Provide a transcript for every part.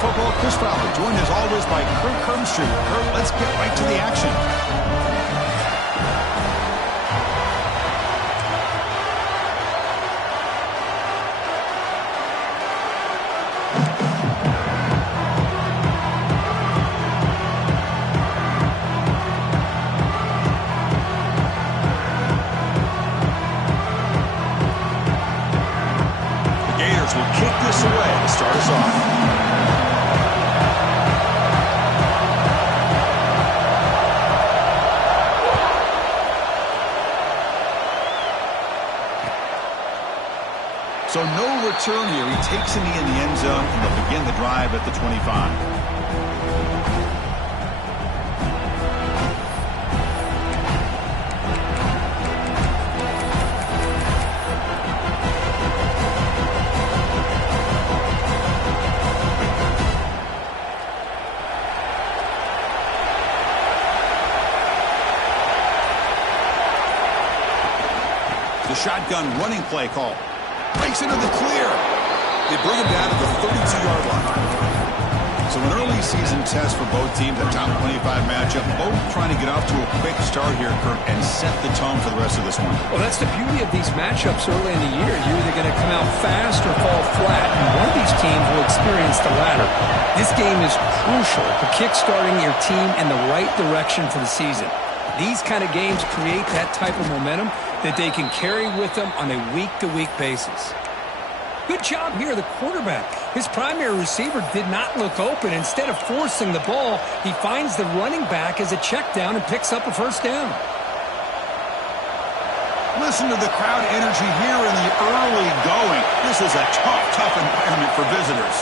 Football, Chris Fowler, joined as always by Kurt Hermstreet. Kurt, let's get right to the action. Will kick this away to start us off. So no return here. He takes a knee in the end zone, and they'll begin the drive at the 25. The shotgun running play call. Breaks into the clear. They bring him down to the 32-yard line. So an early season test for both teams, a top 25 matchup. Both trying to get off to a quick start here, Kurt, and set the tone for the rest of this one. Well, that's the beauty of these matchups early in the year. You're either going to come out fast or fall flat, and one of these teams will experience the latter. This game is crucial for kick-starting your team in the right direction for the season. These kind of games create that type of momentum that they can carry with them on a week-to-week basis. Good job here, the quarterback. His primary receiver did not look open. Instead of forcing the ball, he finds the running back as a check down and picks up a first down. Listen to the crowd energy here in the early going. This is a tough environment for visitors.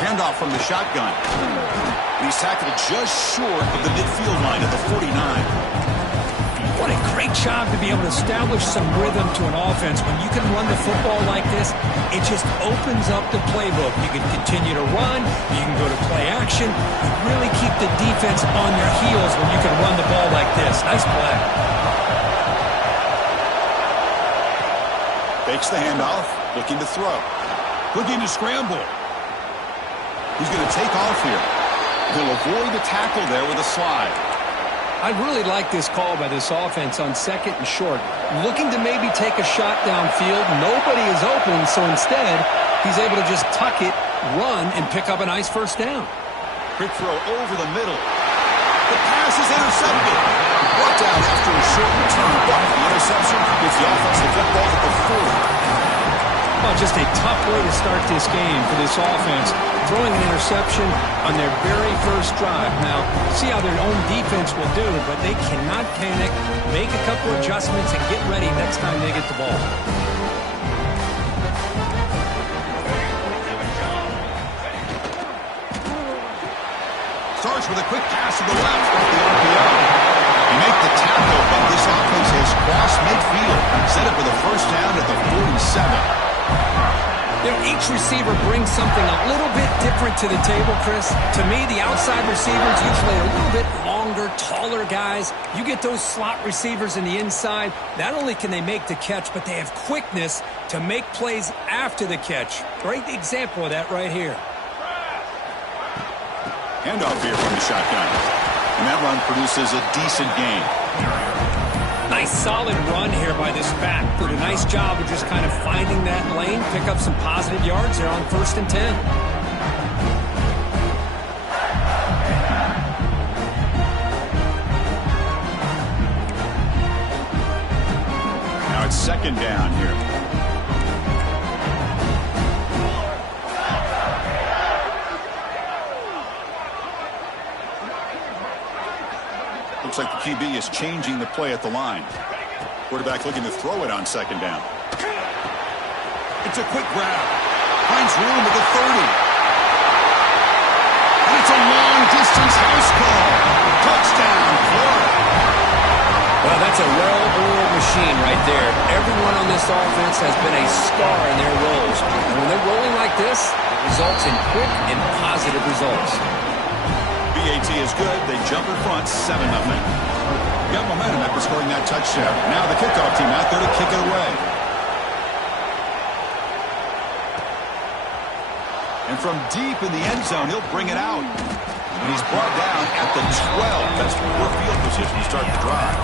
Handoff from the shotgun. He's tackled just short of the midfield line at the 49. What a great job to be able to establish some rhythm to an offense. When you can run the football like this, it just opens up the playbook. You can continue to run. You can go to play action. You really keep the defense on your heels when you can run the ball like this. Nice play. Fakes the handoff. Looking to throw. Looking to scramble. He's going to take off here. He'll avoid the tackle there with a slide. I really like this call by this offense on second and short. Looking to maybe take a shot downfield. Nobody is open, so instead, he's able to just tuck it, run, and pick up a nice first down. Quick throw over the middle. The pass is intercepted. Brought down after a short return, but the interception gets the offensive football at the 40. Well, just a tough way to start this game for this offense. Throwing an interception on their very first drive. Now, see how their own defense will do, but they cannot panic, make a couple adjustments, and get ready next time they get the ball. Starts with a quick pass to the left off the RPO. You make the tackle, but this offense has crossed midfield. Set up with a first down at the 47. Each receiver brings something a little bit different to the table, Chris. To me, the outside receivers, usually a little bit longer, taller guys. You get those slot receivers in the inside, not only can they make the catch, but they have quickness to make plays after the catch. Great example of that right here. Handoff here from the shotgun. And that run produces a decent gain. Nice solid run here by this back. Did a nice job of just kind of finding that lane, pick up some positive yards there on 1st and 10. Now it's second down here. Looks like the QB is changing the play at the line. Quarterback looking to throw it on second down. It's a quick grab. Finds room at the 30. And it's a long-distance house call. Touchdown, Florida. Well, that's a well-oiled machine right there. Everyone on this offense has been a star in their roles. And when they're rolling like this, it results in quick and positive results. BAT is good. They jump in front, 7-0. Got momentum after scoring that touchdown. Now the kickoff team out there to kick it away. And from deep in the end zone. He'll bring it out. And he's brought down at the 12. That's poor field position to start the drive.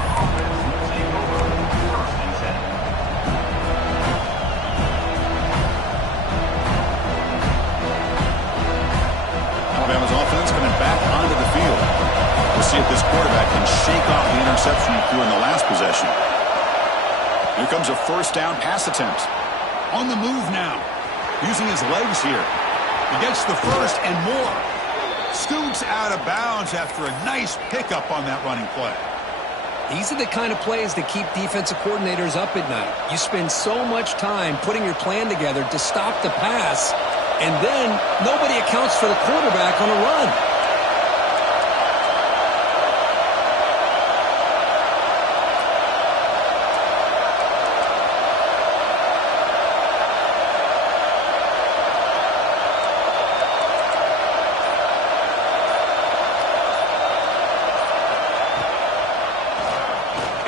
Alabama's offense coming back onto the field. We'll see if this quarterback can shake off the interception he threw in the last possession. Here comes a first down pass attempt. On the move now. Using his legs here. He gets the first and more. Scoots out of bounds after a nice pickup on that running play. These are the kind of plays that keep defensive coordinators up at night. You spend so much time putting your plan together to stop the pass, and then nobody accounts for the quarterback on a run.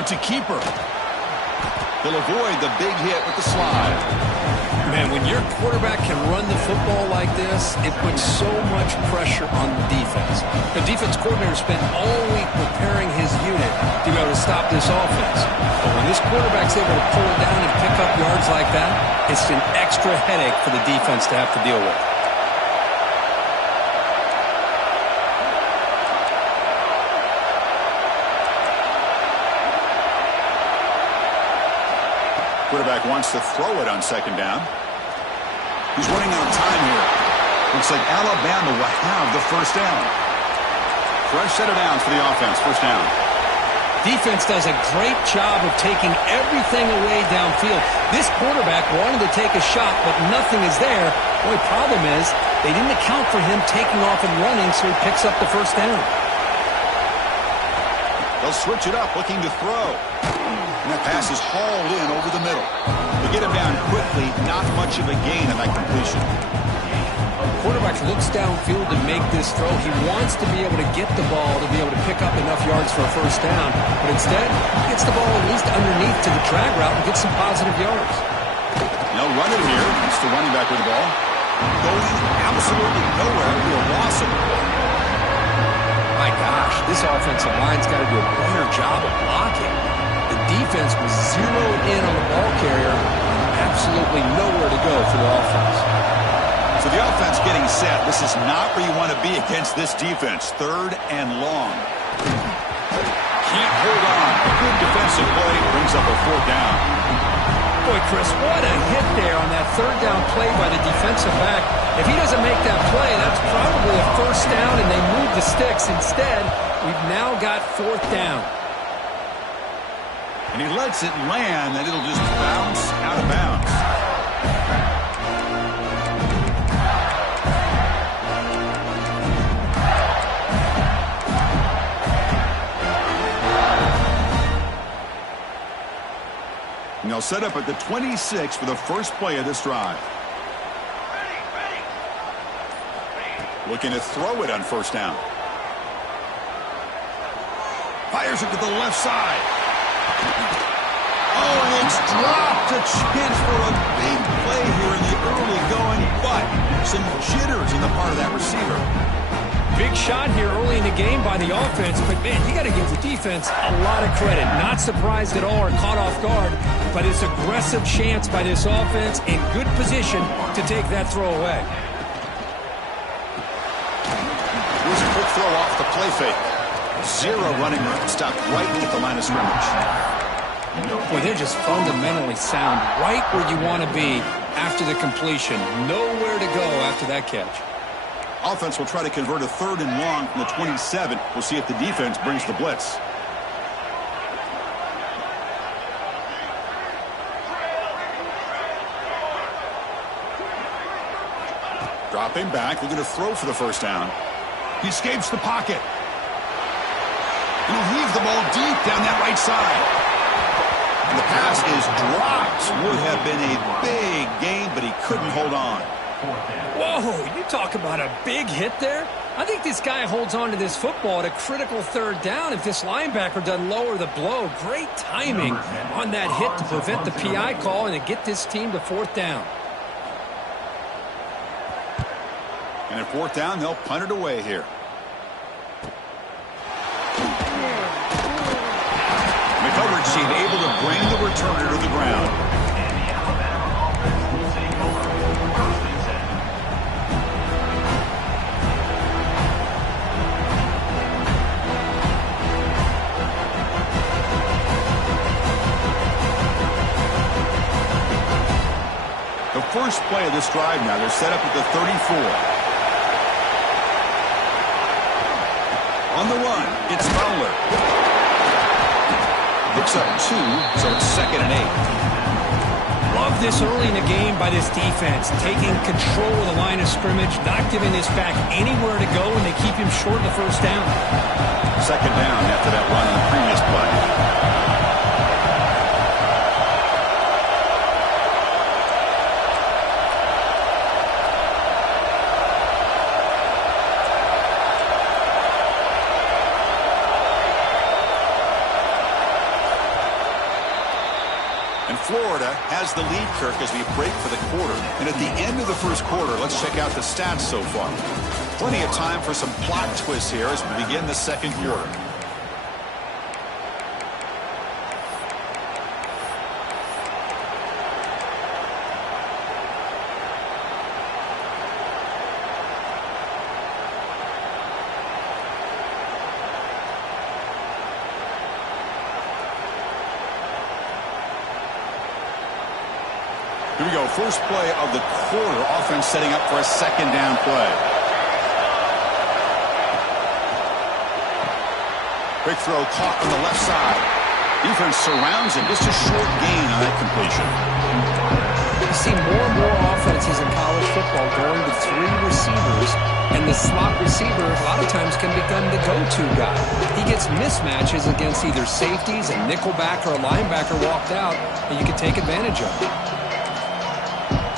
It's a keeper. He'll avoid the big hit with the slide. Man, when your quarterback can run the football like this, it puts so much pressure on the defense. The defense coordinator spent all week preparing his unit to be able to stop this offense. But when this quarterback's able to pull it down and pick up yards like that, it's an extra headache for the defense to have to deal with. Quarterback wants to throw it on second down. He's running out of time here. Looks like Alabama will have the first down. Fresh set of downs for the offense. First down. Defense does a great job of taking everything away downfield. This quarterback wanted to take a shot, but nothing is there. The only problem is they didn't account for him taking off and running, so he picks up the first down. They'll switch it up, looking to throw. And that pass is hauled in over the middle. They get him down quickly, not much of a gain on that completion. The quarterback looks downfield to make this throw. He wants to be able to get the ball to be able to pick up enough yards for a first down. But instead, he gets the ball at least underneath to the drag route and gets some positive yards. No running here. It's the running back with the ball. Going absolutely nowhere to a loss of it. My gosh, this offensive line's got to do a better job of blocking. The defense was zeroed in on the ball carrier and absolutely nowhere to go for the offense. So the offense getting set. This is not where you want to be against this defense. Third and long. Can't hold on. A good defensive play brings up a fourth down. Boy, Chris, what a hit there on that third down play by the defensive back. If he doesn't make that play, that's probably a first down and they move the sticks. Instead, we've now got fourth down. And he lets it land, and it'll just bounce out of bounds. And they'll set up at the 26 for the first play of this drive. Looking to throw it on first down. Fires it to the left side. Oh, and it's dropped. A chance for a big play here in the early going, but some jitters on the part of that receiver. Big shot here early in the game by the offense, but man, you got to give the defense a lot of credit. Not surprised at all or caught off guard, but it's aggressive chance by this offense in good position to take that throw away. Here's a quick throw off the play fake. Zero running room, stopped right at the line of scrimmage. Boy, they're just fundamentally sound right where you want to be after the completion. Nowhere to go after that catch. Offense will try to convert a third and long from the 27. We'll see if the defense brings the blitz. Dropping back, looking to throw for the first down. He escapes the pocket. And he'll heave the ball deep down that right side. And the pass is dropped. Would have been a big gain, but he couldn't hold on. Whoa, you talk about a big hit there. I think this guy holds on to this football at a critical third down if this linebacker doesn't lower the blow. Great timing on that hit to prevent the PI call and to get this team to fourth down. And at fourth down, they'll punt it away here. The coverage team able to bring the returner to the ground. The first play of this drive now, they're set up at the 34. On the run, it's Fowler. Picks up 2, so it's 2nd and 8. Love this early in the game by this defense, taking control of the line of scrimmage, not giving this back anywhere to go, and they keep him short of the first down. 2nd down after that run in the previous play. Florida has the lead, Kirk, as we break for the quarter. And at the end of the first quarter, let's check out the stats so far. Plenty of time for some plot twists here as we begin the second quarter. Here we go, first play of the quarter. Offense setting up for a 2nd down play. Quick throw caught on the left side. Defense surrounds him. Just a short gain on that completion. You see more and more offenses in college football going to 3 receivers, and the slot receiver a lot of times can become the go-to guy. He gets mismatches against either safeties, a nickelback, or a linebacker walked out, and you can take advantage of it.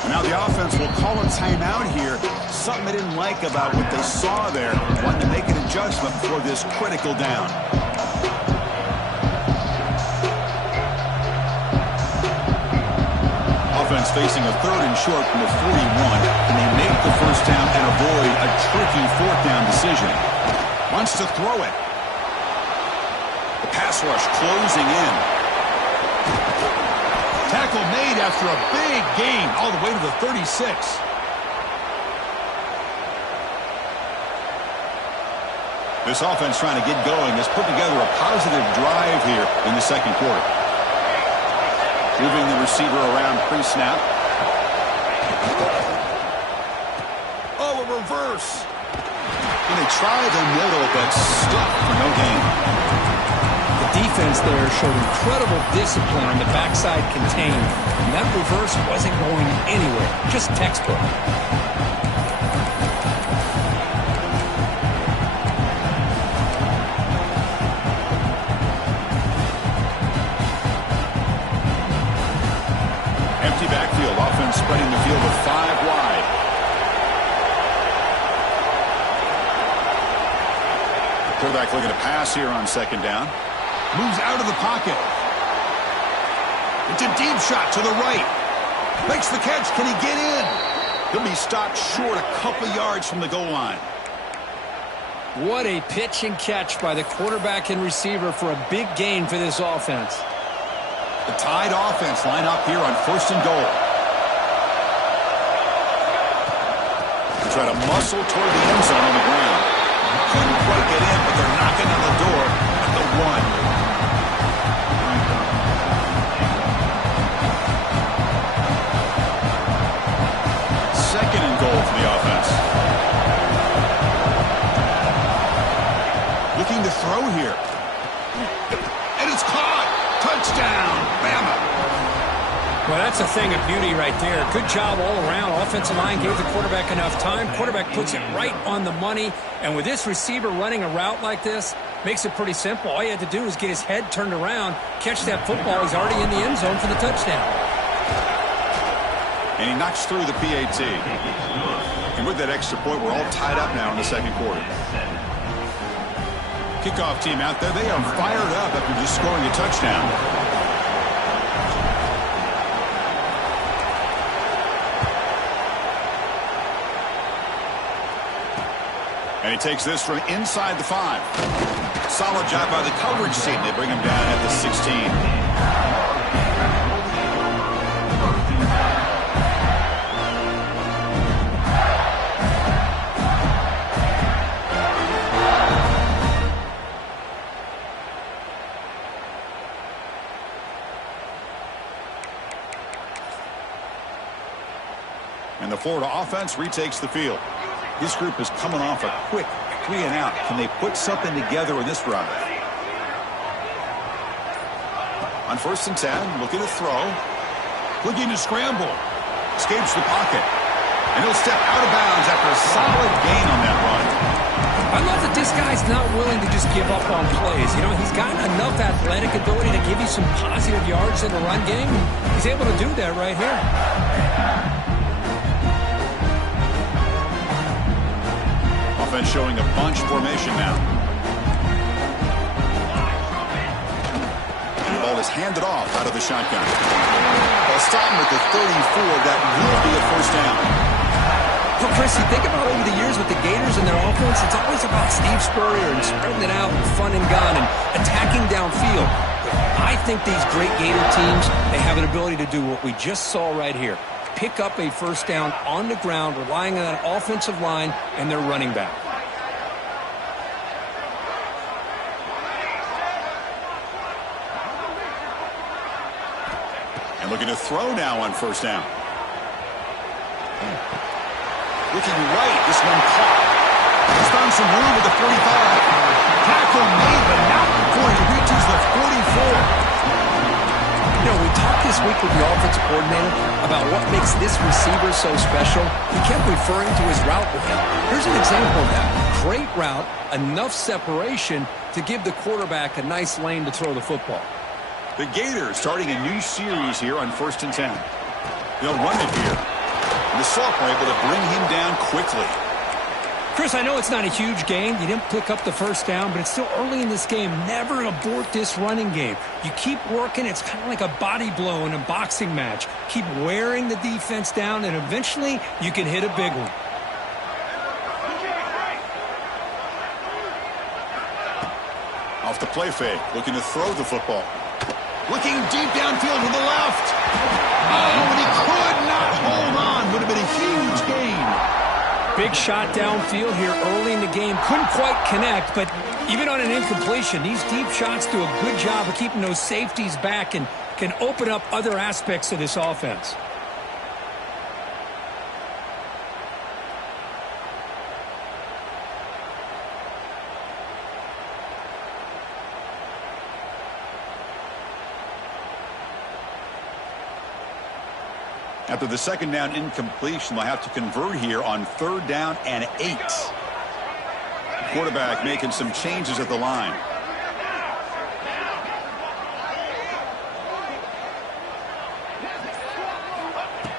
Now the offense will call a timeout here. Something they didn't like about what they saw there. Wanting to make an adjustment for this critical down. Offense facing a 3rd and short from the 41. And they make the first down and avoid a tricky 4th down decision. Wants to throw it. The pass rush closing in. Tackle made after a big gain all the way to the 36. This offense trying to get going has put together a positive drive here in the second quarter. Moving the receiver around pre-snap. Oh, a reverse. And they try the middle, but stuck for no gain. Defense there showed incredible discipline on the backside contained, and that reverse wasn't going anywhere, just textbook. Empty backfield, offense spreading the field with 5 wide. Quarterback looking to pass here on 2nd down. Moves out of the pocket. It's a deep shot to the right. Makes the catch. Can he get in? He'll be stopped short a couple yards from the goal line. What a pitch and catch by the quarterback and receiver for a big gain for this offense. The tied offense line up here on 1st and goal. They try to muscle toward the end zone on the ground. Couldn't quite get in, but they're knocking on the door at the 1. Second and goal for the offense. Looking to throw here. And it's caught. Touchdown, Bama. Well, that's a thing of beauty right there. Good job all around. Offensive line gave the quarterback enough time. Quarterback puts it right on the money. And with this receiver running a route like this, makes it pretty simple. All he had to do was get his head turned around, catch that football. He's already in the end zone for the touchdown. And he knocks through the PAT. And with that extra point, we're all tied up now in the second quarter. Kickoff team out there. They are fired up after just scoring a touchdown. And he takes this from inside the 5. Solid job by the coverage team. They bring him down at the 16. And the Florida offense retakes the field. This group is coming off a quick 3-and-out. Can they put something together in this drive? On 1st and 10, looking to throw. Looking to scramble. Escapes the pocket. And he'll step out of bounds after a solid gain on that run. I love that this guy's not willing to just give up on plays. You know, he's got enough athletic ability to give you some positive yards in the run game. He's able to do that right here. Offense showing a bunch formation now. And the ball is handed off out of the shotgun. They'll stop him at the 34. That will be a 1st down. Well, Chris, you think about over the years with the Gators and their offense, it's always about Steve Spurrier and spreading it out and fun and gun and attacking downfield. I think these great Gator teams, they have an ability to do what we just saw right here. Pick up a 1st down on the ground, relying on that offensive line and their running back. And looking to throw now on 1st down. Looking right, this one caught. He's found some room at the 45. Tackle made, but not before he reaches the 44. You know, we talked this week with the offensive coordinator about what makes this receiver so special. He kept referring to his route with him. Here's an example of that. Great route, enough separation to give the quarterback a nice lane to throw the football. The Gators starting a new series here on 1st and 10. They'll run it here. And the sophomore able to bring him down quickly. Chris, I know it's not a huge gain. You didn't pick up the 1st down, but it's still early in this game. Never abort this running game. You keep working. It's kind of like a body blow in a boxing match. Keep wearing the defense down, and eventually you can hit a big one. Off the play fake, looking to throw the football. Looking deep downfield to the left. Oh, and he could not hold on. Would have been a huge gain. Big shot downfield here early in the game. Couldn't quite connect, but even on an incompletion, these deep shots do a good job of keeping those safeties back and can open up other aspects of this offense. After the 2nd down incompletion, they'll have to convert here on 3rd down and 8. Quarterback making some changes at the line.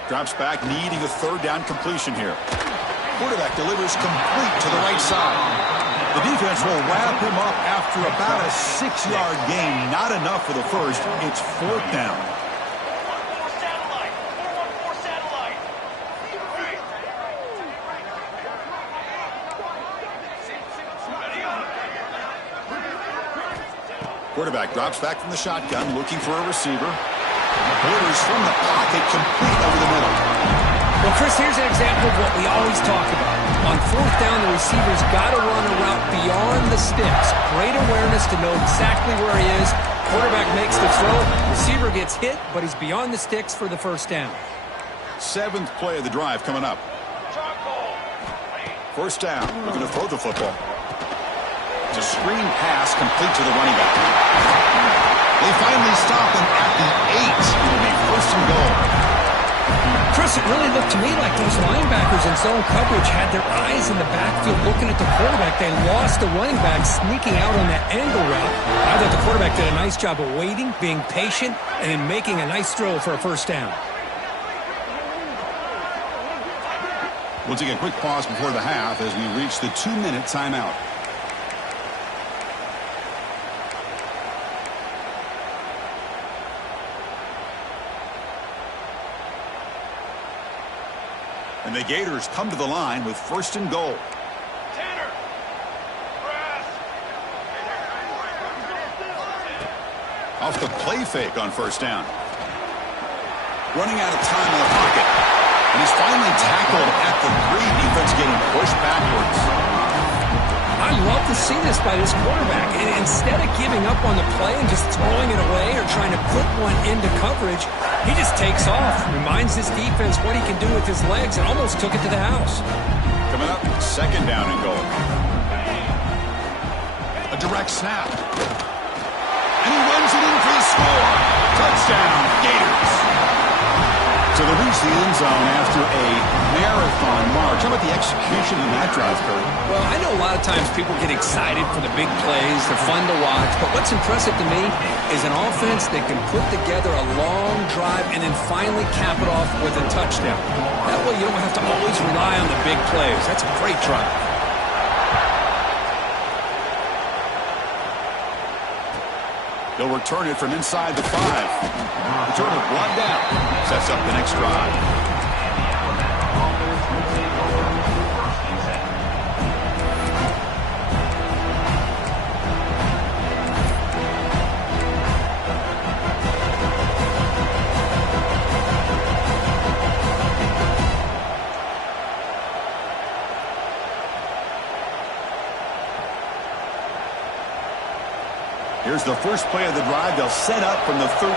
Drops back, needing a 3rd down completion here. Quarterback delivers complete to the right side. The defense will wrap him up after about a 6-yard gain. Not enough for the 1st. It's 4th down. Quarterback drops back from the shotgun, looking for a receiver. Orders from the pocket, complete over the middle. Well, Chris, here's an example of what we always talk about. On 4th down, the receiver's got to run a route beyond the sticks. Great awareness to know exactly where he is. Quarterback makes the throw. Receiver gets hit, but he's beyond the sticks for the 1st down. 7th play of the drive coming up. 1st down, looking to throw the football. It's a screen pass complete to the running back. They finally stop him at the 8. It'll be 1st and goal. Chris, it really looked to me like those linebackers in zone coverage had their eyes in the backfield looking at the quarterback. They lost the running back sneaking out on that angle route. I thought the quarterback did a nice job of waiting, being patient, and then making a nice throw for a 1st down. We'll take a quick pause before the half as we reach the 2-minute timeout. And the Gators come to the line with 1st and goal. Off the play fake on first down. Running out of time in the pocket. And he's finally tackled at the 3. Defense getting pushed backwards. I love to see this by this quarterback. And instead of giving up on the play and just throwing it away or trying to put one into coverage, he just takes off. Reminds this defense what he can do with his legs and almost took it to the house. Coming up, second down and goal. A direct snap. And he runs it in for the score. Touchdown, Gators. So they reach the end zone after a marathon march. How about the execution in that drive, Kurt? Well, I know a lot of times people get excited for the big plays. They're fun to watch. But what's impressive to me is an offense that can put together a long drive and then finally cap it off with a touchdown. That way you don't have to always rely on the big plays. That's a great drive. They'll return it from inside the 5. Return it brought down. Sets up the next drive. Here's the first play of the drive. They'll set up from the 13.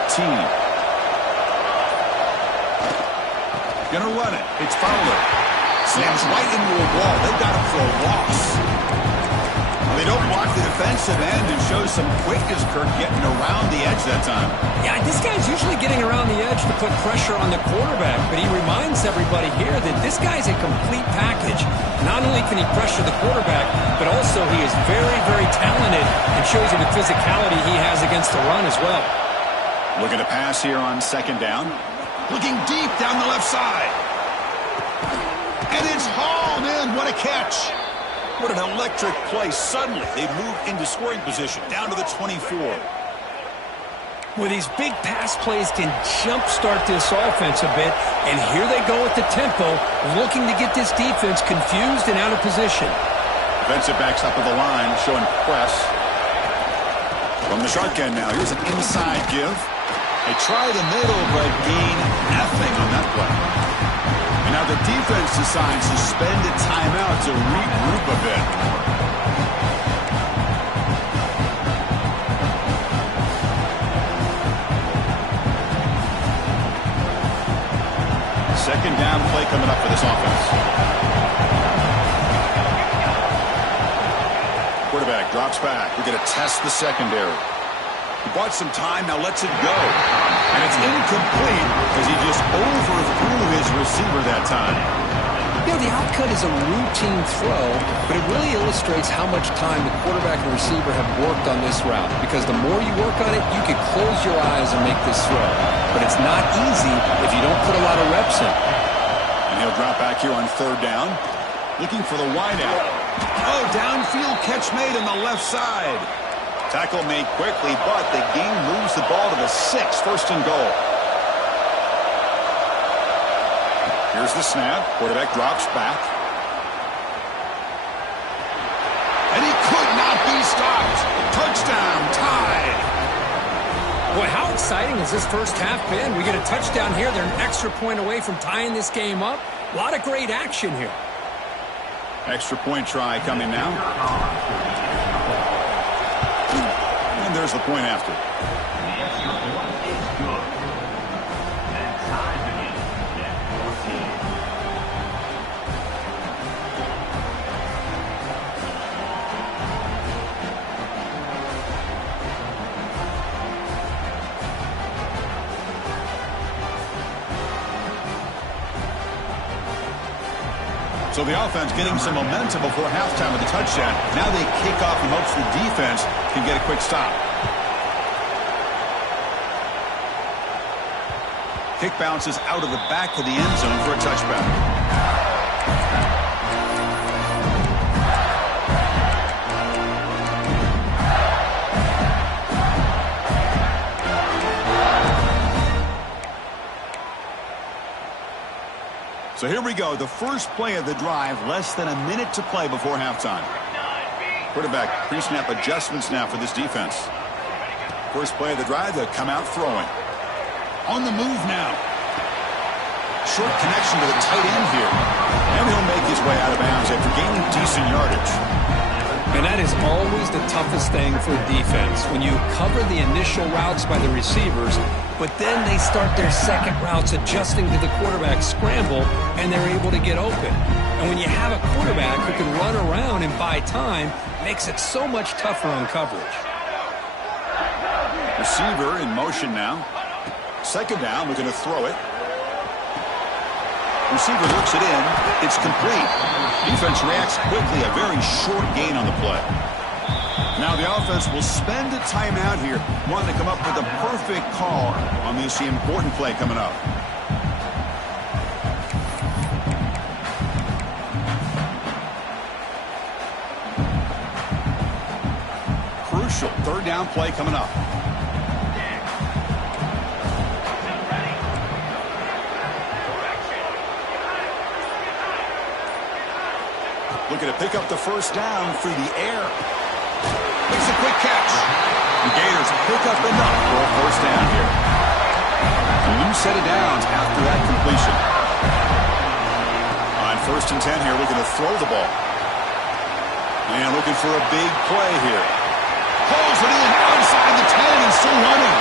Gonna run it. It's Fowler. Slams right into a wall. They've got him for a loss. They don't block the defensive end and show some quickness, Kirk, getting around the edge that time. Yeah, this guy's usually getting around the edge to put pressure on the quarterback, but he reminds everybody here that this guy's a complete package. Not only can he pressure the quarterback, but also he is very, very talented and shows you the physicality he has against the run as well. Looking to pass here on second down. Looking deep down the left side. And it's hauled in. What a catch. What an electric play. Suddenly, they've moved into scoring position, down to the 24. Well, these big pass plays can jumpstart this offense a bit, and here they go at the tempo, looking to get this defense confused and out of position. Defensive backs up at the line, showing press. From the shotgun now, here's an inside give. They try the middle, but gain nothing on that play. And now the defense decides to spend a timeout to regroup a bit. Second down play coming up for this offense. Quarterback drops back. We're going to test the secondary. He bought some time, now lets it go. And it's incomplete as he just overthrew his receiver that time. You know, the outcut is a routine throw, but it really illustrates how much time the quarterback and receiver have worked on this route. Because the more you work on it, you can close your eyes and make this throw. But it's not easy if you don't put a lot of reps in. And he'll drop back here on third down. Looking for the wideout. Oh, downfield catch made on the left side. Tackle made quickly, but the game moves the ball to the 6, first and goal. Here's the snap. Quarterback drops back. And he could not be stopped. Touchdown, tied. Boy, how exciting has this first half been? We get a touchdown here. They're an extra point away from tying this game up. A lot of great action here. Extra point try coming now. And there's the point after. So the offense getting some momentum before halftime with the touchdown. Now they kick off in hopes the defense can get a quick stop. Kick bounces out of the back of the end zone for a touchback. So here we go, the first play of the drive, less than a minute to play before halftime. Quarterback pre-snap adjustments now for this defense. First play of the drive, they come out throwing. On the move now. Short connection to the tight end here. And he'll make his way out of bounds after gaining decent yardage. And that is always the toughest thing for a defense, when you cover the initial routes by the receivers, but then they start their second routes adjusting to the quarterback's scramble, and they're able to get open. And when you have a quarterback who can run around and buy time, it makes it so much tougher on coverage. Receiver in motion now. Second down, we're going to throw it. Receiver looks it in. It's complete. Defense reacts quickly. A very short gain on the play. Now the offense will spend a timeout here, wanting to come up with a perfect call on this important play coming up. Crucial third down play coming up. Looking to pick up the first down through the air. Makes a quick catch. The Gators pick up enough for a first down here. A new set of downs after that completion. On 1st and 10 here, looking to throw the ball. And looking for a big play here. Pulls it in outside the 10 and still running.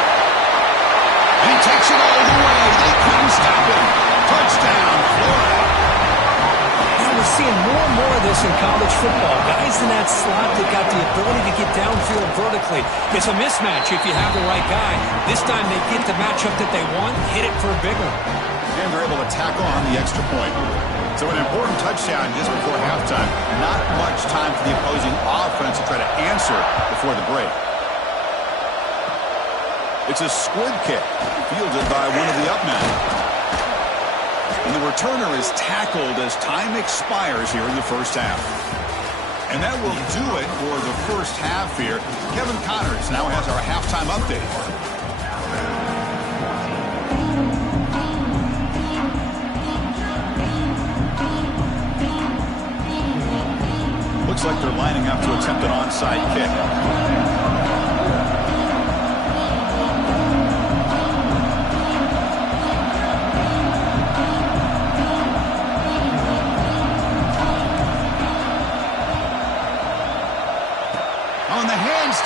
And he takes it all the way. They couldn't stop him. Touchdown, Florida. We're seeing more and more of this in college football. Guys in that slot that got the ability to get downfield vertically. It's a mismatch if you have the right guy. This time they get the matchup that they want, hit it for a big one. And they're able to tack on the extra point. So an important touchdown just before halftime. Not much time for the opposing offense to try to answer before the break. It's a squib kick, fielded by one of the up men. And the returner is tackled as time expires here in the first half. And that will do it for the first half here. Kevin Connors now has our halftime update. Looks like they're lining up to attempt an onside kick.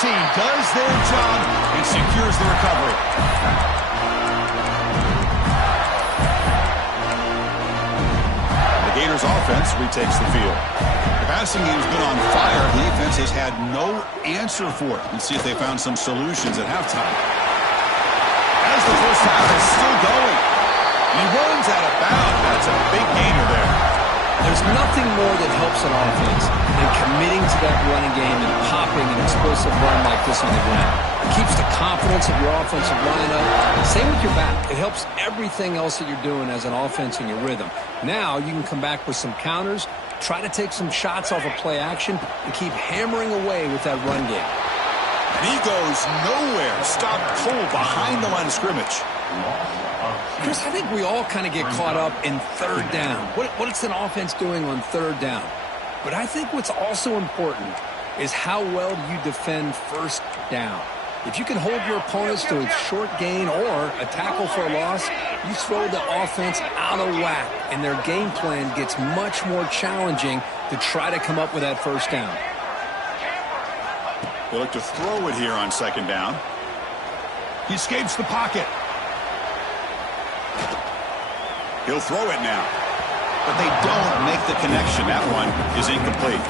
Team does their job and secures the recovery. The Gators offense retakes the field. The passing game's been on fire. The defense has had no answer for it. Let's see if they found some solutions at halftime. As the first half is still going. He runs out of bounds. That's a big gainer there. There's nothing more that helps an offense than committing to that running game and popping an explosive run like this on the ground. It keeps the confidence of your offensive line up. Same with your back. It helps everything else that you're doing as an offense in your rhythm. Now you can come back with some counters, try to take some shots off of play action, and keep hammering away with that run game. And he goes nowhere. Stopped cold behind the line of scrimmage. Chris, I think we all kind of get caught up in third down. What is an offense doing on third down? But I think what's also important is how well you defend first down. If you can hold your opponents to a short gain or a tackle for a loss, you throw the offense out of whack, and their game plan gets much more challenging to try to come up with that first down. They look to throw it here on second down. He escapes the pocket. He'll throw it now. But they don't make the connection. That one is incomplete.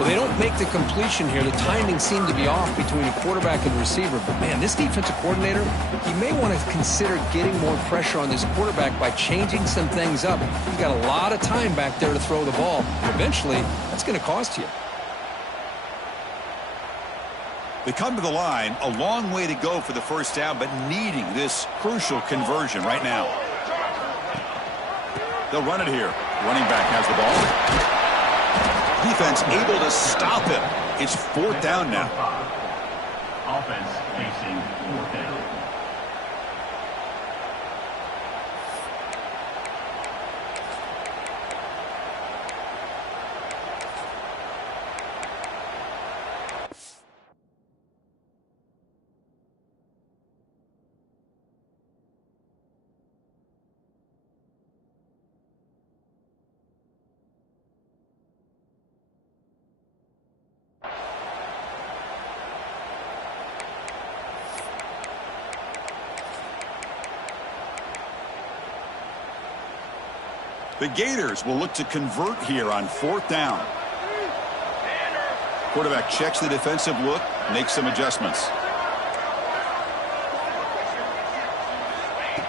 Well, they don't make the completion here. The timing seemed to be off between the quarterback and the receiver. But, man, this defensive coordinator, he may want to consider getting more pressure on this quarterback by changing some things up. You've got a lot of time back there to throw the ball. And eventually, that's going to cost you. They come to the line, a long way to go for the first down, but needing this crucial conversion right now. They'll run it here. Running back has the ball. Defense able to stop him. It's fourth down now. Offense facing fourth down. The Gators will look to convert here on 4th down. Quarterback checks the defensive look, makes some adjustments.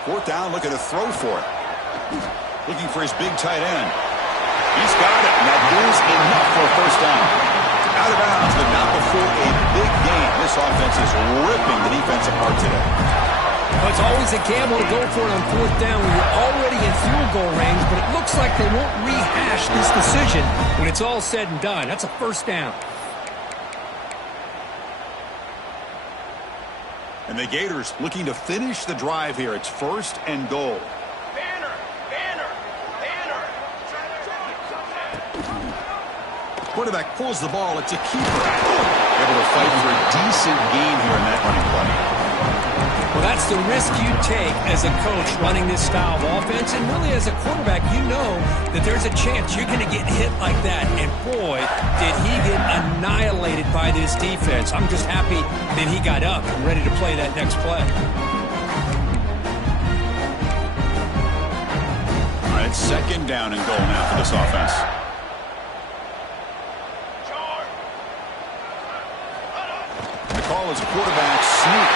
4th down, looking to throw for it. Looking for his big tight end. He's got it, and that is enough for a 1st down. Out of bounds, but not before a big game. This offense is ripping the defense apart today. Well, it's always a gamble to go for it on 4th down when you're already in field goal range, but it looks like they won't rehash this decision when it's all said and done. That's a 1st down. And the Gators looking to finish the drive here. It's 1st and goal. Quarterback pulls the ball. It's a keeper. Able to fight for a decent gain here in that running play. Well, that's the risk you take as a coach running this style of offense. And really, as a quarterback, you know that there's a chance you're going to get hit like that. And boy, did he get annihilated by this defense. I'm just happy that he got up and ready to play that next play. All right, 2nd down and goal now for this offense. Call is a quarterback sneak.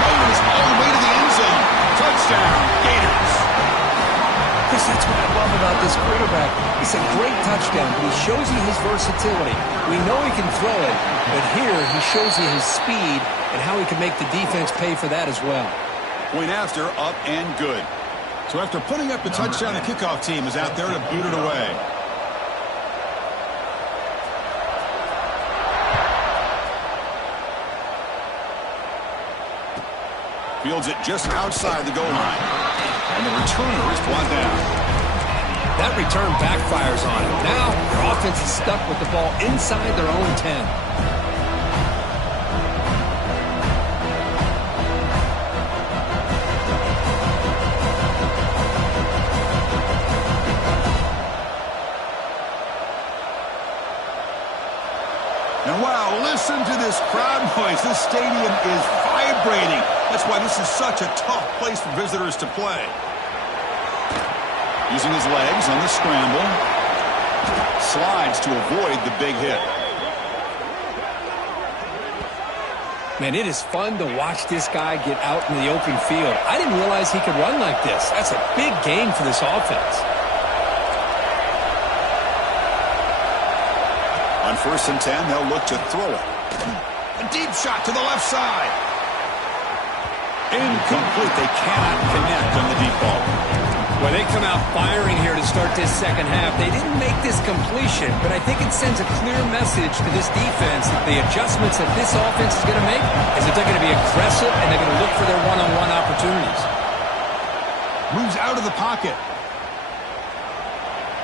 Goes all the way to the end zone. Touchdown, Gators. Chris, that's what I love about this quarterback. It's a great touchdown, but he shows you his versatility. We know he can throw it, but here he shows you his speed and how he can make the defense pay for that as well. Point after, up and good. So after putting up the touchdown, the kickoff team is out there to boot it away. Fields it just outside the goal line. And the returner is brought down. That return backfires on him. Now, their offense is stuck with the ball inside their own 10. And wow, listen to this crowd noise. This stadium is vibrating. That's why this is such a tough place for visitors to play. Using his legs on the scramble. Slides to avoid the big hit. Man, it is fun to watch this guy get out in the open field. I didn't realize he could run like this. That's a big gain for this offense. On 1st and 10, they'll look to throw it. A deep shot to the left side. Incomplete. They cannot connect on the deep ball. Well, they come out firing here to start this 2nd half. They didn't make this completion, but I think it sends a clear message to this defense that the adjustments that this offense is going to make is that they're going to be aggressive and they're going to look for their one-on-one opportunities. Moves out of the pocket.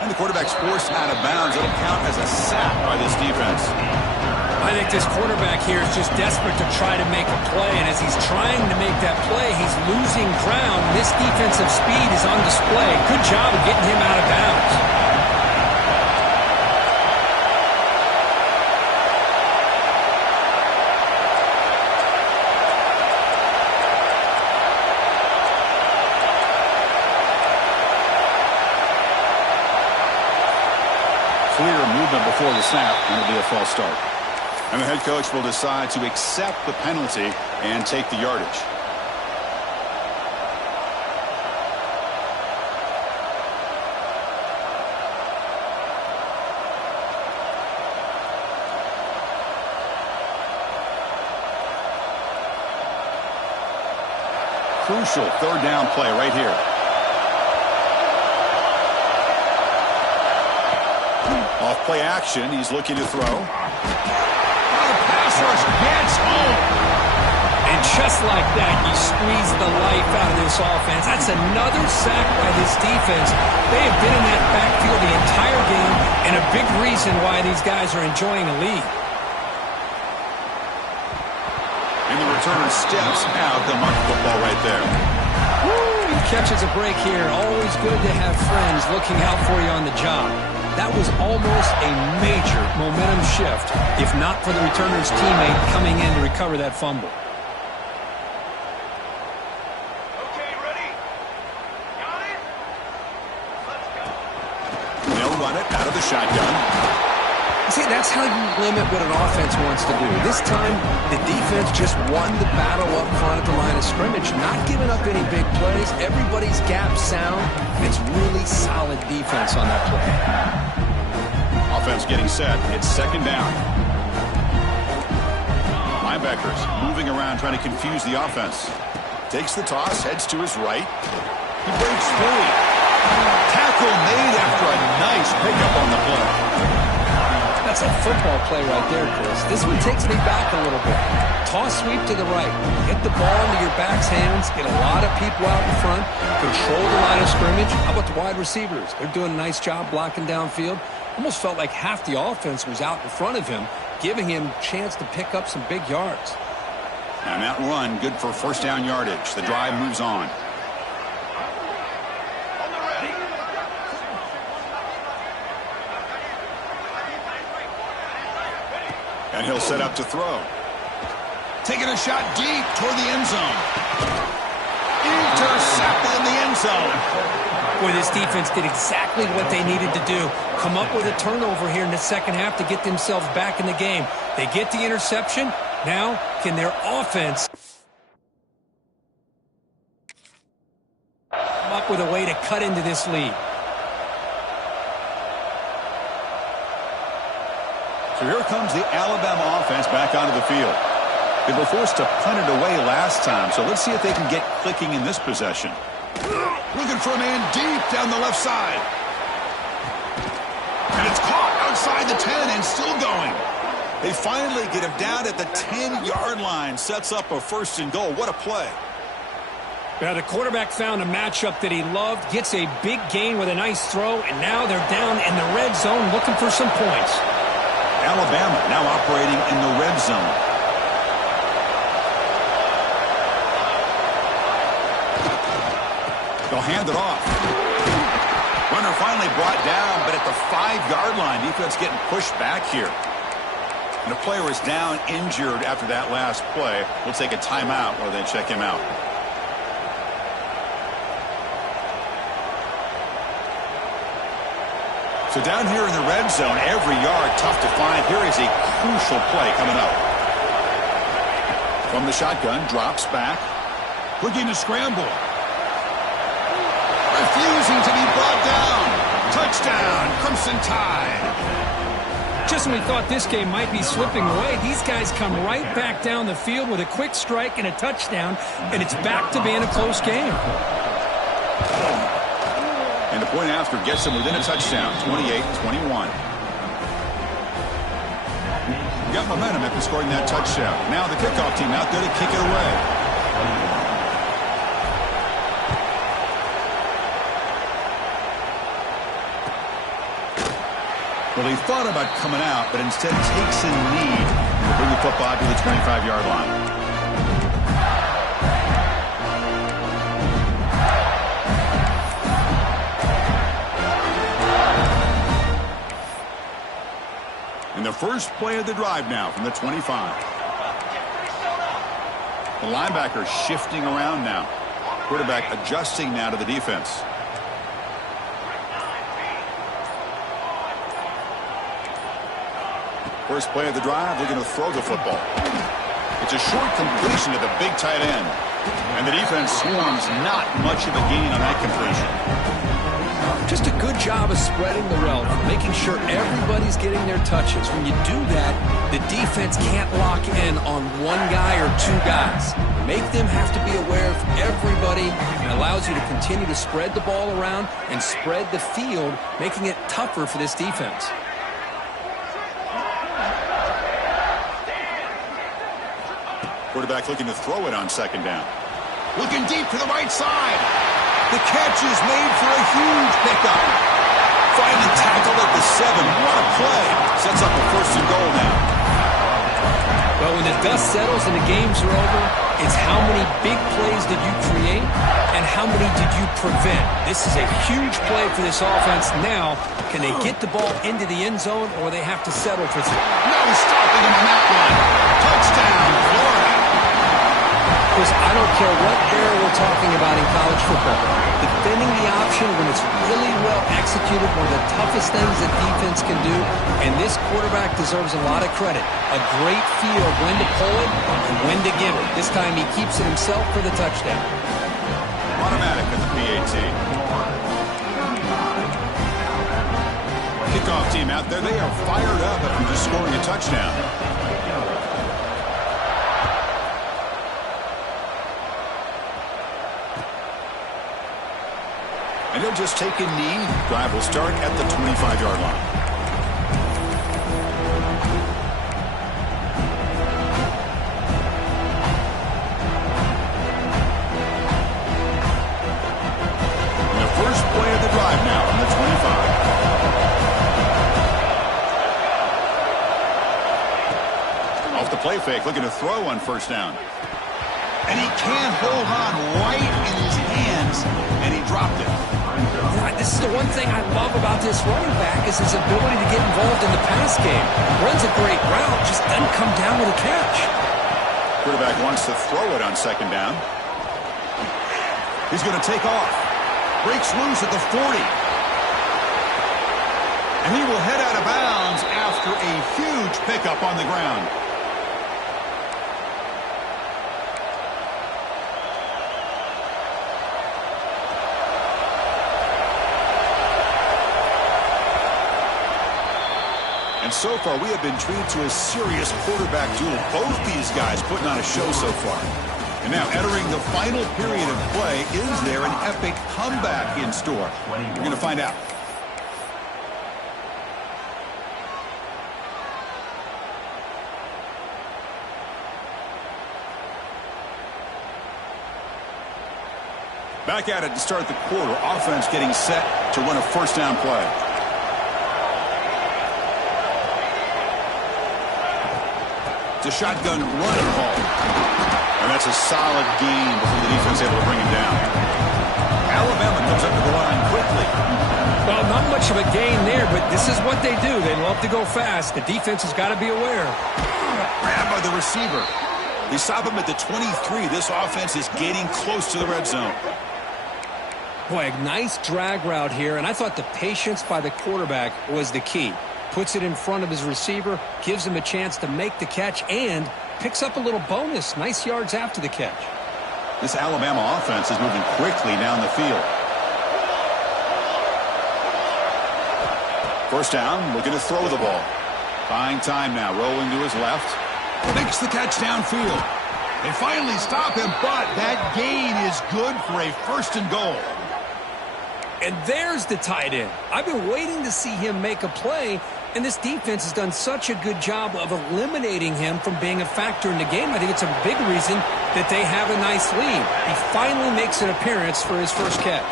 And the quarterback's forced out of bounds. It'll count as a sack by this defense. I think this quarterback here is just desperate to try to make a play, and as he's trying to make that play, he's losing ground. This defensive speed is on display. Good job of getting him out of bounds. Clear movement before the snap, and it'll be a false start. And the head coach will decide to accept the penalty and take the yardage. Crucial 3rd down play right here. Off play action, he's looking to throw. The pass rush gets home. And just like that, you squeeze the life out of this offense. That's another sack by this defense. They have been in that backfield the entire game, and a big reason why these guys are enjoying a lead. And the returner steps out. They'll mark the football right there. Woo, he catches a break here. Always good to have friends looking out for you on the job. That was almost a major momentum shift, if not for the returner's teammate coming in to recover that fumble. Okay, ready? Got it? Let's go. run it out of the shotgun. See, that's how you limit what an offense wants to do. This time, the defense just won the battle up front at the line of scrimmage, not giving up any big plays. Everybody's gap sound, and it's really solid defense on that play. Offense getting set. It's second down. Linebackers moving around trying to confuse the offense. Takes the toss, heads to his right. He breaks free. Tackle made after a nice pickup on the play. That's a football play right there, Chris. This one takes me back a little bit. Toss sweep to the right. Get the ball into your back's hands. Get a lot of people out in front. Control the line of scrimmage. How about the wide receivers? They're doing a nice job blocking downfield. Almost felt like half the offense was out in front of him, giving him a chance to pick up some big yards. And that run, good for first down yardage. The drive moves on. And he'll set up to throw. Taking a shot deep toward the end zone. Intercepted in the end zone. Boy, this defense did exactly what they needed to do. Come up with a turnover here in the second half to get themselves back in the game. They get the interception. Now, can their offense come up with a way to cut into this lead? So here comes the Alabama offense back onto the field. They were forced to punt it away last time, so let's see if they can get clicking in this possession. Looking for a man deep down the left side. And it's caught outside the 10 and still going. They finally get him down at the 10-yard line. Sets up a first and goal. What a play. Yeah, the quarterback found a matchup that he loved, gets a big gain with a nice throw, and now they're down in the red zone looking for some points. Alabama now operating in the red zone. They'll hand it off. Runner finally brought down, but at the 5-yard line, defense getting pushed back here. And the player is down injured after that last play. We'll take a timeout while they check him out. So down here in the red zone, every yard tough to find. Here is a crucial play coming up. From the shotgun, drops back. Looking to scramble. Refusing to be brought down. Touchdown, Crimson Tide. Just when we thought this game might be slipping away, these guys come right back down the field with a quick strike and a touchdown, and it's back to being a close game. And the point after gets them within a touchdown, 28-21. Got momentum after scoring that touchdown. Now the kickoff team out there to kick it away. Well, he thought about coming out, but instead takes a knee to bring the football to the 25-yard line. And the first play of the drive now from the 25. The linebacker shifting around now. Quarterback adjusting now to the defense. First play of the drive, looking to throw the football. It's a short completion to the big tight end. And the defense swarms, not much of a gain on that completion. Just a good job of spreading the wealth, making sure everybody's getting their touches. When you do that, the defense can't lock in on one guy or two guys. Make them have to be aware of everybody, and allows you to continue to spread the ball around and spread the field, making it tougher for this defense. Quarterback looking to throw it on second down. Looking deep to the right side. The catch is made for a huge pickup. Finally tackled at the 7. What a play. Sets up a first and goal now. Well, when the dust settles and the games are over, it's how many big plays did you create and how many did you prevent. This is a huge play for this offense. Now, can they get the ball into the end zone, or they have to settle for 3? No stopping him on that one. Touchdown, Florida. Chris, I don't care what era we're talking about in college football. Defending the option when it's really well executed, one of the toughest things that defense can do, and this quarterback deserves a lot of credit. A great feel of when to pull it and when to give it. This time he keeps it himself for the touchdown. Automatic at the PAT. Kickoff team out there. They are fired up after just scoring a touchdown. And he'll just take a knee. Drive will start at the 25-yard line. And the first play of the drive now on the 25. Off the play fake, looking to throw on first down. And he can't hold on right in his hands, and he dropped it. This is the one thing I love about this running back is his ability to get involved in the pass game. Runs a great route, just doesn't come down with a catch. Quarterback wants to throw it on second down. He's going to take off. Breaks loose at the 40. And he will head out of bounds after a huge pickup on the ground. So far, we have been treated to a serious quarterback duel. Both these guys putting on a show so far. And now entering the final period of play, is there an epic comeback in store? We're going to find out. Back at it to start the quarter. Offense getting set to run a first down play. It's a shotgun running ball. And that's a solid gain before the defense able to bring him down. Alabama comes up to the line quickly. Well, not much of a gain there, but this is what they do. They love to go fast. The defense has got to be aware. Grabbed by the receiver. They stop him at the 23. This offense is getting close to the red zone. Boy, a nice drag route here, and I thought the patience by the quarterback was the key. Puts it in front of his receiver, gives him a chance to make the catch, and picks up a little bonus. Nice yards after the catch. This Alabama offense is moving quickly down the field. First down, looking to throw the ball. Buying time now, rolling to his left. Makes the catch downfield. They finally stop him, but that gain is good for a first and goal. And there's the tight end. I've been waiting to see him make a play, and this defense has done such a good job of eliminating him from being a factor in the game. I think it's a big reason that they have a nice lead. He finally makes an appearance for his first catch.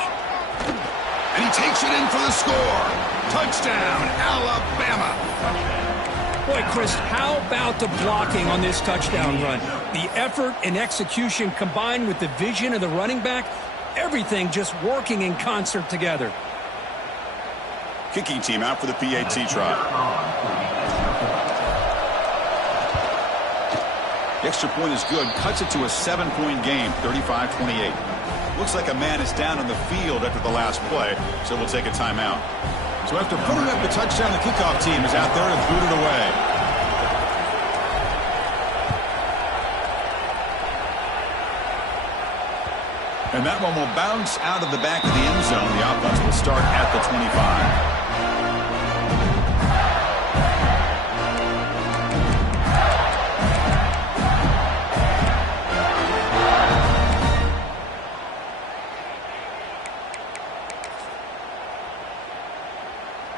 And he takes it in for the score. Touchdown, Alabama. Boy, Chris, how about the blocking on this touchdown run? The effort and execution combined with the vision of the running back, everything just working in concert together. Kicking team out for the PAT try. The extra point is good. Cuts it to a 7-point game, 35-28. Looks like a man is down on the field after the last play, so we'll take a timeout. So after putting up the touchdown, the kickoff team is out there to boot it away. And that one will bounce out of the back of the end zone. The offense will start at the 25.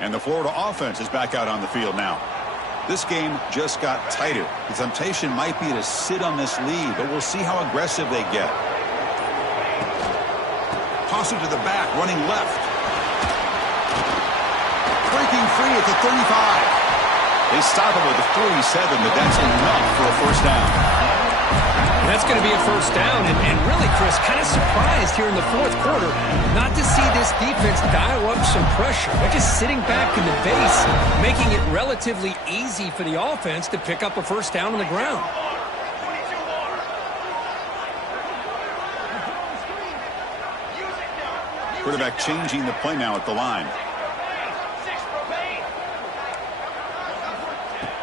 And the Florida offense is back out on the field now. This game just got tighter. The temptation might be to sit on this lead, but we'll see how aggressive they get. Toss it to the back, running left. Breaking free at the 35. They stop him at the 47, but that's enough for a first down. That's going to be a first down, and really, Chris, kind of surprised here in the fourth quarter not to see this defense dial up some pressure. They're just sitting back in the base, making it relatively easy for the offense to pick up a first down on the ground. Quarterback changing the play now at the line.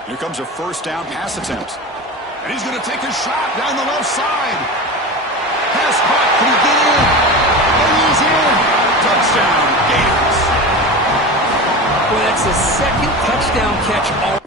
Here comes a first down pass attempt. And he's going to take a shot down the left side. Pass caught. Can he get in? And he's in. Touchdown, Gators. Well, that's the second touchdown catch all.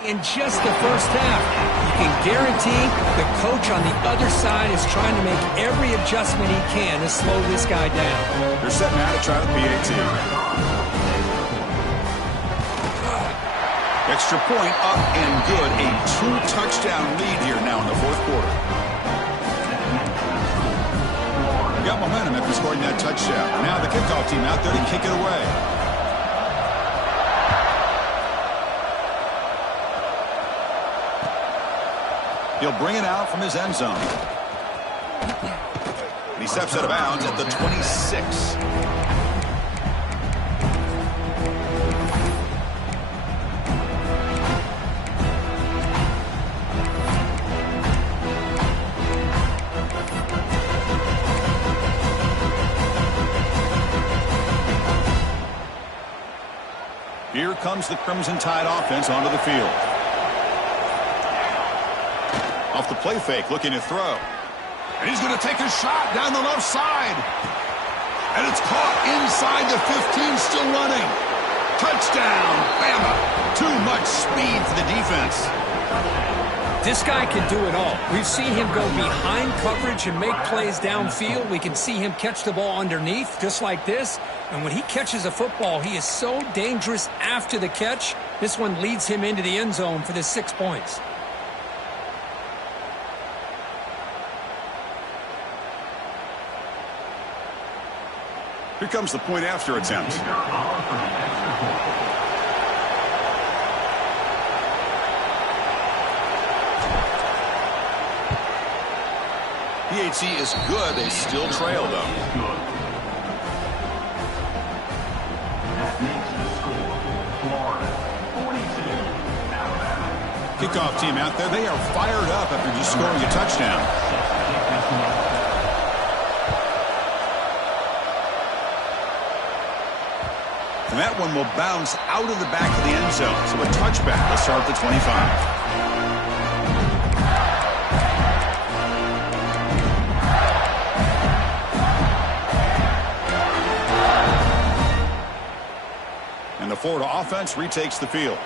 In just the first half, you can guarantee the coach on the other side is trying to make every adjustment he can to slow this guy down. They're setting out to try the PAT. Extra point up and good. A 2-touchdown lead here now in the fourth quarter. Got momentum after scoring that touchdown. Now the kickoff team out there to kick it away. He'll bring it out from his end zone. And he steps out of bounds at the 26. Here comes the Crimson Tide offense onto the field. Off the play fake, looking to throw. And he's going to take a shot down the left side. And it's caught inside the 15, still running. Touchdown, Bama. Too much speed for the defense. This guy can do it all. We've seen him go behind coverage and make plays downfield. We can see him catch the ball underneath, just like this. And when he catches a football, he is so dangerous after the catch. This one leads him into the end zone for the 6 points. Here comes the point after attempt. PAT is good. They still trail, though. Kickoff team out there. They are fired up after just scoring a touchdown. And that one will bounce out of the back of the end zone. So a touchback will start at the 25. And the Florida offense retakes the field.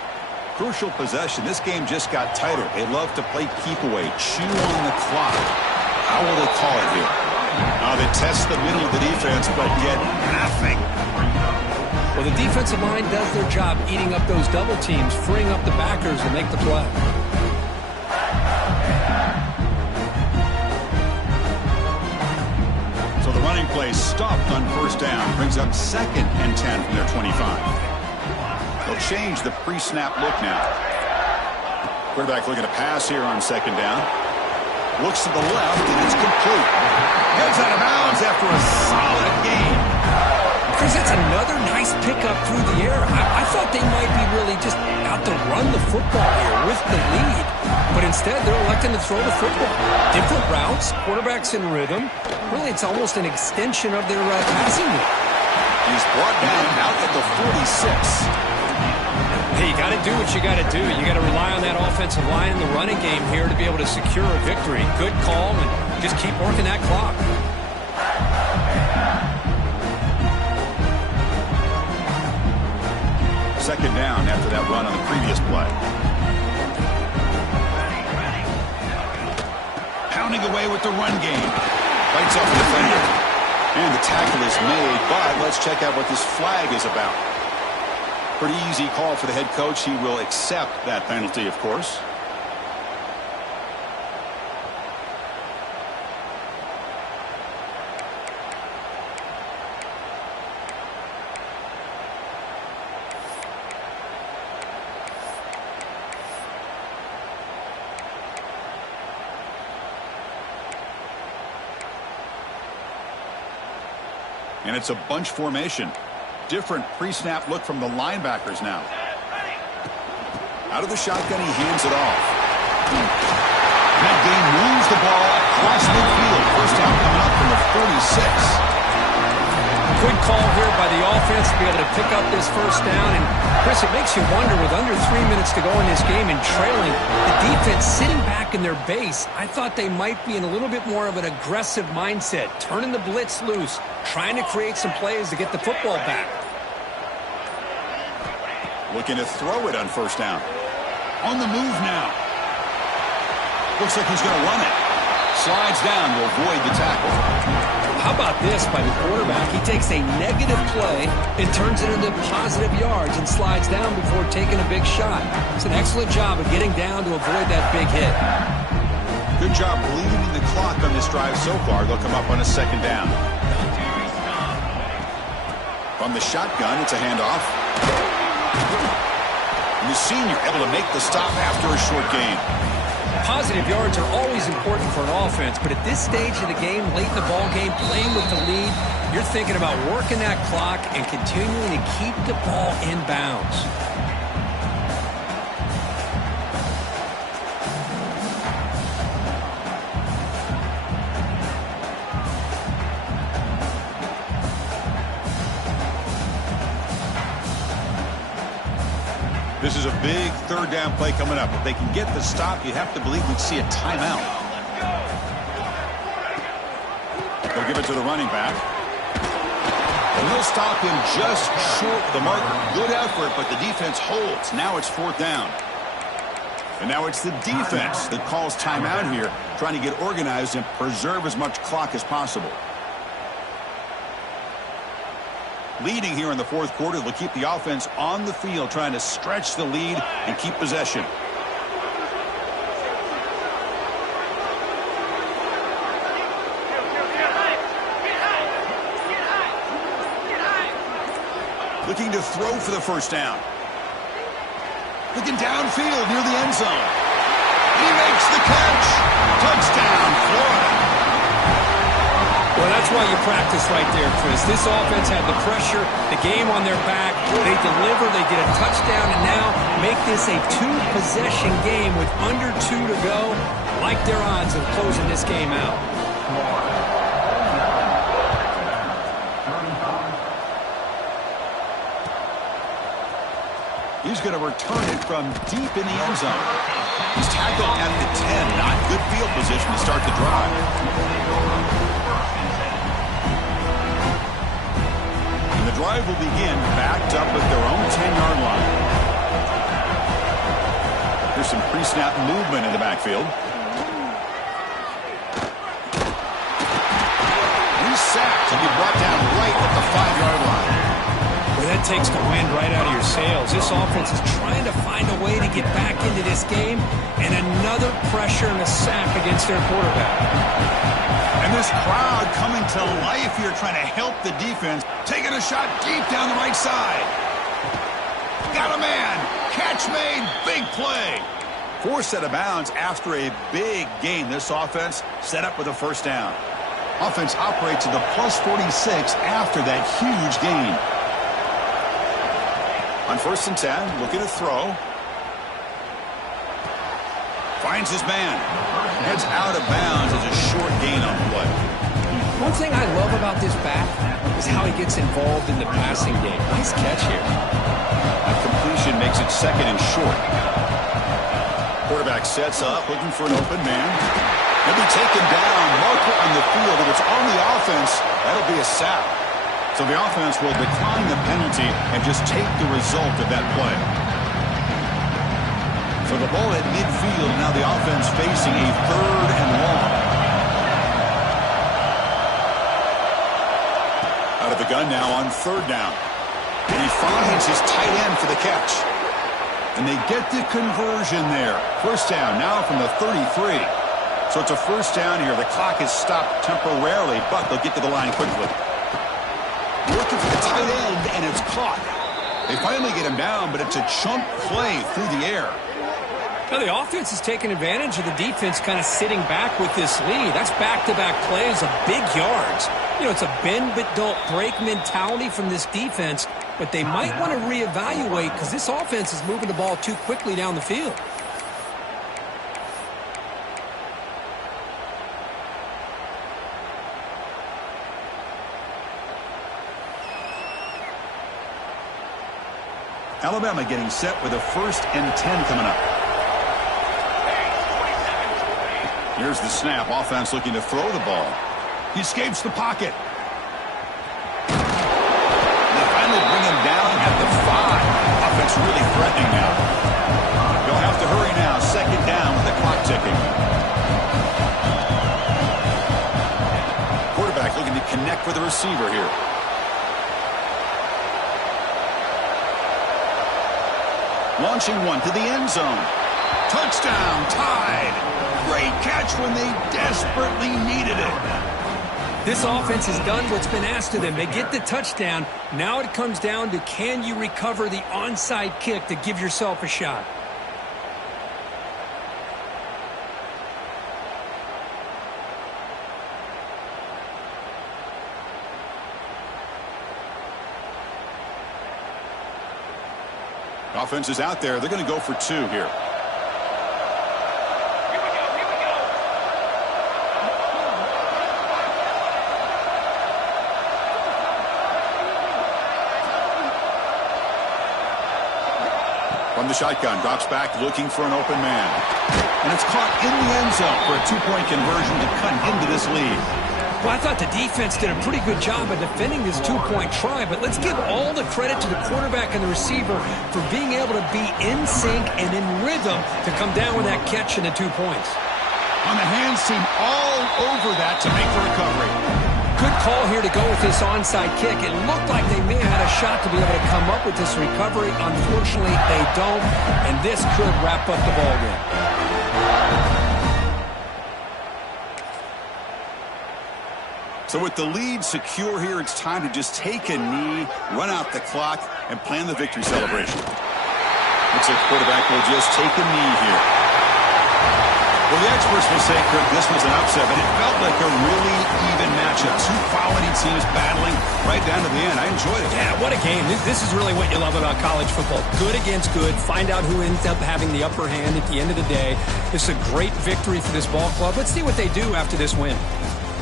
Crucial possession. This game just got tighter. They love to play keep away, chew on the clock. How will they call it here? They test the middle of the defense, but get nothing. Well, the defensive line does their job eating up those double teams, freeing up the backers to make the play. So the running play stopped on first down, brings up 2nd and 10 from their 25. They'll change the pre-snap look now. Quarterback looking to pass here on 2nd down. Looks to the left, and it's complete. Goes out of bounds after a solid game. Chris, that's another nice pickup through the air. I thought they might be really just out to run the football here with the lead. But instead, they're electing to throw the football. Different routes, quarterbacks in rhythm. Really, it's almost an extension of their passing game. He's brought down out at the 46. Hey, you got to do what you got to do. You got to rely on that offensive line in the running game here to be able to secure a victory. Good call, and just keep working that clock. Second down after that run on the previous play. Pounding away with the run game. Bites off the defender. And the tackle is made, but let's check out what this flag is about. Pretty easy call for the head coach. He will accept that penalty, of course. And it's a bunch formation. Different pre-snap look from the linebackers now. Out of the shotgun, he hands it off. That game moves the ball across midfield. First down coming up from the 46. Good call here by the offense to be able to pick up this first down. And, Chris, it makes you wonder, with under 3 minutes to go in this game and trailing, the defense sitting back in their base, I thought they might be in a little bit more of an aggressive mindset, turning the blitz loose, trying to create some plays to get the football back. Looking to throw it on first down. On the move now. Looks like he's going to run it. Slides down to avoid the tackle. How about this by the quarterback? He takes a negative play and turns it into positive yards and slides down before taking a big shot. It's an excellent job of getting down to avoid that big hit. Good job bleeding the clock on this drive so far. They'll come up on a second down. From the shotgun, it's a handoff. And the senior able to make the stop after a short gain. Positive yards are always important for an offense, but at this stage of the game, late in the ball game, playing with the lead, you're thinking about working that clock and continuing to keep the ball in bounds. This is a big third down play coming up. If they can get the stop, you have to believe we'd see a timeout. They'll give it to the running back. And they'll stop him just short the mark. Good effort, but the defense holds. Now it's fourth down. And now it's the defense that calls timeout here, trying to get organized and preserve as much clock as possible. Leading here in the fourth quarter, they'll keep the offense on the field, trying to stretch the lead and keep possession. Looking to throw for the first down. Looking downfield near the end zone. He makes the catch. Touchdown, Florida. Well, that's why you practice right there, Chris. This offense had the pressure, the game on their back. They deliver, they get a touchdown, and now make this a two-possession game with under 2 to go. Like their odds of closing this game out. He's going to return it from deep in the end zone. He's tackled at the 10. Not good field position to start the drive. And the drive will begin backed up at their own 10-yard line. There's some pre-snap movement in the backfield. He's sacked and be brought down right at the 5-yard line. Well, that takes the wind right out of your sails. This offense is trying to find a way to get back into this game, and another pressure and a sack against their quarterback. And this crowd coming to life here, trying to help the defense. Taking a shot deep down the right side. Got a man. Catch made. Big play. Forced out of bounds after a big gain. This offense set up with a first down. Offense operates to the plus 46 after that huge gain. On first and 10, looking to throw. Finds his man. Heads out of bounds as a short gain on the play. One thing I love about this back is how he gets involved in the passing game. Nice catch here. That completion makes it second and short. Quarterback sets up, looking for an open man. He'll be taken down. Marker on the field. If it's on the offense, that'll be a sack. So the offense will decline the penalty and just take the result of that play. So the ball at midfield, now the offense facing a third and long. Out of the gun now on third down. And he finds his tight end for the catch. And they get the conversion there. First down now from the 33. So it's a first down here. The clock is stopped temporarily, but they'll get to the line quickly. Looking for the tight end, and it's caught. They finally get him down, but it's a chunk play through the air. Now, the offense is taking advantage of the defense kind of sitting back with this lead. That's back-to-back plays of big yards. You know, it's a bend but don't break mentality from this defense, but they might want to reevaluate because this offense is moving the ball too quickly down the field. Alabama getting set with a 1st and 10 coming up. Here's the snap. Offense looking to throw the ball. He escapes the pocket. They finally bring him down at the 5. Offense really threatening now. They'll have to hurry now. 2nd down with the clock ticking. Quarterback looking to connect with the receiver here. Launching one to the end zone. Touchdown, tied. Great catch when they desperately needed it. This offense has done what's been asked of them. They get the touchdown. Now it comes down to, can you recover the onside kick to give yourself a shot? Offense is out there. They're going to go for 2 here. From the shotgun, drops back looking for an open man. And it's caught in the end zone for a 2-point conversion to cut into this lead. Well, I thought the defense did a pretty good job of defending this 2-point try, but let's give all the credit to the quarterback and the receiver for being able to be in sync and in rhythm to come down with that catch and the 2 points. On the hands team all over that to make the recovery. Good call here to go with this onside kick. It looked like they may have had a shot to be able to come up with this recovery. Unfortunately, they don't, and this could wrap up the ballgame. So with the lead secure here, it's time to just take a knee, run out the clock, and plan the victory celebration. Looks like the quarterback will just take a knee here. Well, the experts will say, Kirk, this was an upset, but it felt like a really even matchup. 2 quality teams battling right down to the end. I enjoyed it. Yeah, what a game. This is really what you love about college football. Good against good. Find out who ends up having the upper hand at the end of the day. This is a great victory for this ball club. Let's see what they do after this win.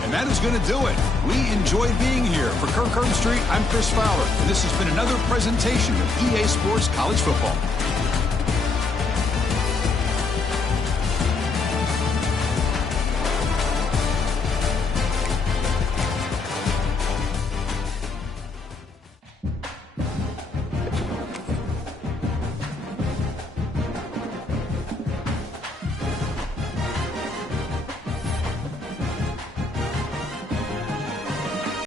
And that is going to do it. We enjoyed being here. For Kirk Herbstreit, I'm Chris Fowler. And this has been another presentation of EA Sports College Football.